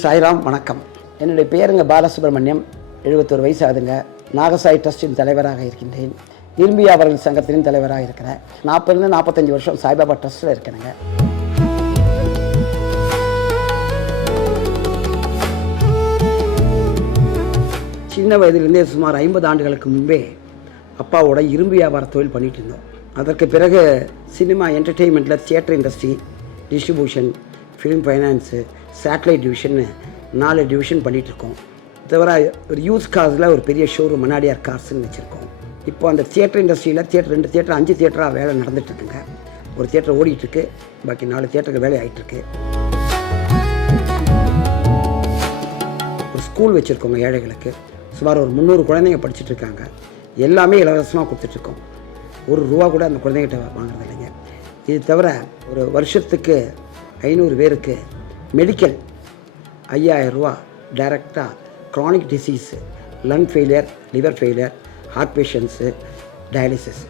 சாய்ராம். வணக்கம். என்னுடைய பேருங்க பாலசுப்ரமணியம். 71 வயசு ஆகுதுங்க. நாகசாய் ட்ரஸ்டின் தலைவராக இருக்கின்றேன். இரும்பு வியாபாரிகள் சங்கத்தின் தலைவராக இருக்கிறேன். 40-45 வருஷம் சாய்பாபா ட்ரஸ்ட்டில் இருக்கிறேங்க. சின்ன வயதிலிருந்தே சுமார் 50 ஆண்டுகளுக்கு முன்பே அப்பாவோட இரும்பு வியாபார தொழில் பண்ணிகிட்டு இருந்தோம். அதற்கு பிறகு சினிமா என்டர்டெயின்மெண்ட்டில் theatre industry, distribution, film finance, satellite division 4 division பண்ணிகிட்ருக்கோம். தவிர ஒரு யூஸ் கார்ஸில் ஒரு பெரிய ஷோரூம் மன்னாடியார் கார்ஸ்ன்னு வச்சுருக்கோம். இப்போ அந்த தியேட்டர் இண்டஸ்ட்ரியில் 2 தியேட்டர் 5 தியேட்டராக வேலை நடந்துகிட்ருக்குங்க. ஒரு தியேட்டர் ஓடிட்டுருக்கு, பாக்கி 4 தியேட்டருக்கு வேலை ஆகிட்டுருக்கு. ஒரு ஸ்கூல் வச்சுருக்கோங்க ஏழைகளுக்கு. சுமார் ஒரு 300 குழந்தைங்க படிச்சுட்ருக்காங்க. எல்லாமே இலவசமாக கொடுத்துட்ருக்கோம். ₹1 கூட அந்த குழந்தைங்கிட்ட வாங்குறது இல்லைங்க. இது தவிர ஒரு வருஷத்துக்கு 500 பேருக்கு மெடிக்கல் ₹5000 டைரெக்டாக chronic disease, lung failure, liver failure, heart patients, dialysis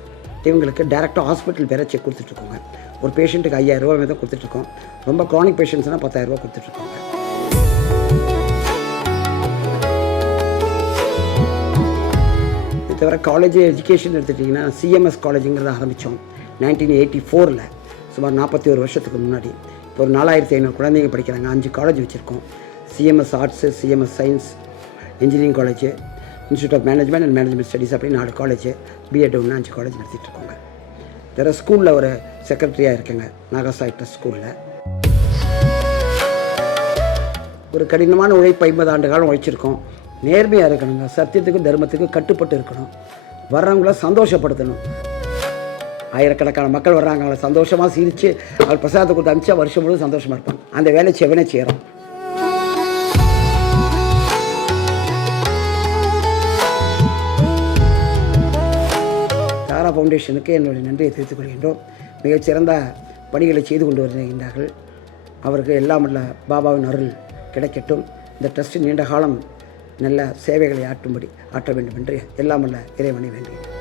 இவங்களுக்கு டைரெக்டாக ஹாஸ்பிட்டல் பேரை செக் கொடுத்துட்ருக்கோங்க. ஒரு பேஷண்ட்டுக்கு ₹5000 தான் கொடுத்துட்ருக்கோம். ரொம்ப க்ரானிக் பேஷண்ட்ஸ்னால் ₹10,000 கொடுத்துட்ருக்கோங்க. இது தவிர காலேஜ் எஜுகேஷன் எடுத்துட்டிங்கன்னா சிஎம்எஸ் காலேஜுங்கிறத ஆரம்பித்தோம் 1984. சுமார் 41 வருஷத்துக்கு முன்னாடி. இப்போ ஒரு 4500 குழந்தைங்க படிக்கிறாங்க. 5 காலேஜ் வச்சுருக்கோம். CMS arts, CMS science, engineering college, institute of management and management studies அப்படி 4 காலேஜ், பிஎட் 5 காலேஜ் நடத்திட்டுருக்கோங்க. வேறு ஸ்கூலில் ஒரு செக்ரட்டரியாக இருக்கேங்க, நாகசாய் ட்ரஸ்ட் ஸ்கூலில். ஒரு கடினமான உழைப்பு 50 ஆண்டு காலம் உழைச்சிருக்கோம். நேர்மையாக இருக்கணுங்க, சத்தியத்துக்கும் தர்மத்துக்கும் கட்டுப்பட்டு இருக்கணும், வர்றவங்கள சந்தோஷப்படுத்தணும். ஆயிரக்கணக்கான மக்கள் வர்றாங்க, அவங்களை சந்தோஷமாக சிரித்து அவள் பிரசாதத்தை கொடுத்து அனுப்பிச்சா வருஷம் முழுவதும் சந்தோஷமாக இருப்பாங்க. அந்த வேலை செவனே செய்கிறோம். தாரா ஃபவுண்டேஷனுக்கு என்னுடைய நன்றியை தெரிவித்துக் கொள்கின்றோம். மிகச்சிறந்த பணிகளை செய்து கொண்டு வருகின்றார்கள். அவருக்கு எல்லாம் உள்ள பாபாவின் அருள் கிடைக்கட்டும். இந்த ட்ரஸ்ட் நீண்ட காலம் நல்ல சேவைகளை ஆற்ற வேண்டும் என்று எல்லாம் உள்ள இறைவனை வேண்டுகிறேன்.